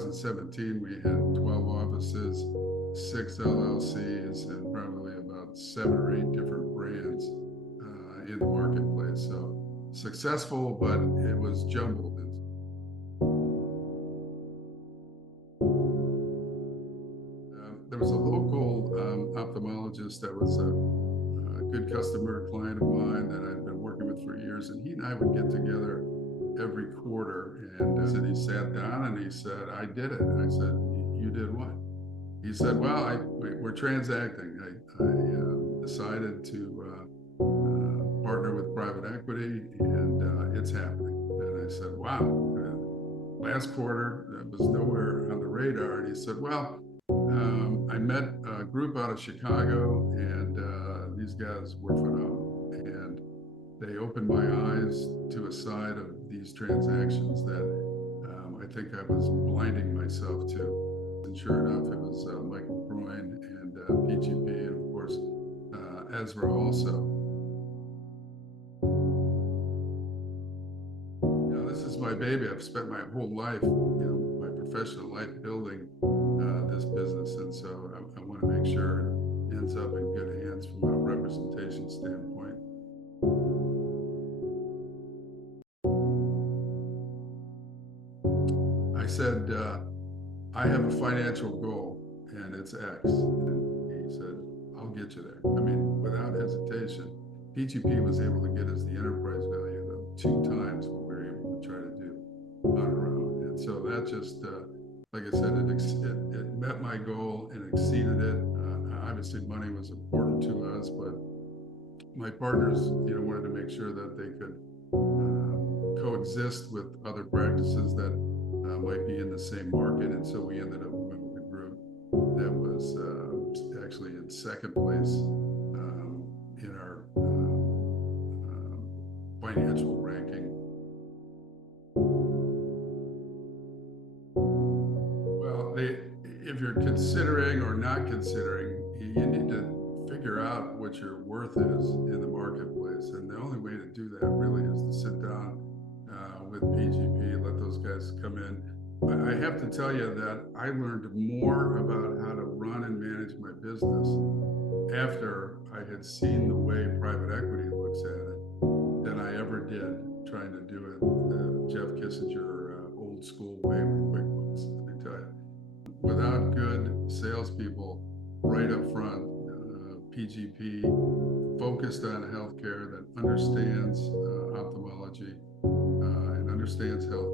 2017, we had 12 offices, 6 LLCs, and probably about 7 or 8 different brands in the marketplace. So successful, but it was jumbled. There was a local ophthalmologist that was a good customer, client of mine that I'd been working with for years, and he and I would get together every quarter, and he sat down and he said, "I did it." And I said, "You did what?" He said, "Well, we're transacting. I decided to partner with private equity, and it's happening." And I said, "Wow." Last quarter, that was nowhere on the radar. And he said, "Well, I met a group out of Chicago, and these guys were phenomenal. And they opened my eyes to a side of these transactions that I think I was blinding myself to." And sure enough, it was Michael Groin and PGP, and of course, Ezra also. This is my baby. I've spent my whole life, my professional life building this business, and so I want to make sure it ends up in good hands from a representation standpoint. I said, "I have a financial goal, and it's X." And he said, "I'll get you there." I mean, without hesitation. PGP was able to get us the enterprise value of 2 times what we were able to try to do on our own. And so that just, like I said, it met my goal and exceeded it. Obviously, money was important to us, but my partners, wanted to make sure that they could coexist with other practices that might be in the same market. And so we ended up with a group that was actually in second place in our financial ranking. Well, if you're considering or not considering, you need to figure out what your worth is in the marketplace. And the only way to do that really is to sit down with PGP, let those guys come in. I have to tell you that I learned more about how to run and manage my business after I had seen the way private equity looks at it than I ever did trying to do it the Jeff Kissinger old school way with QuickBooks. Let me tell you, without good salespeople right up front, PGP focused on healthcare that understands ophthalmology and understands health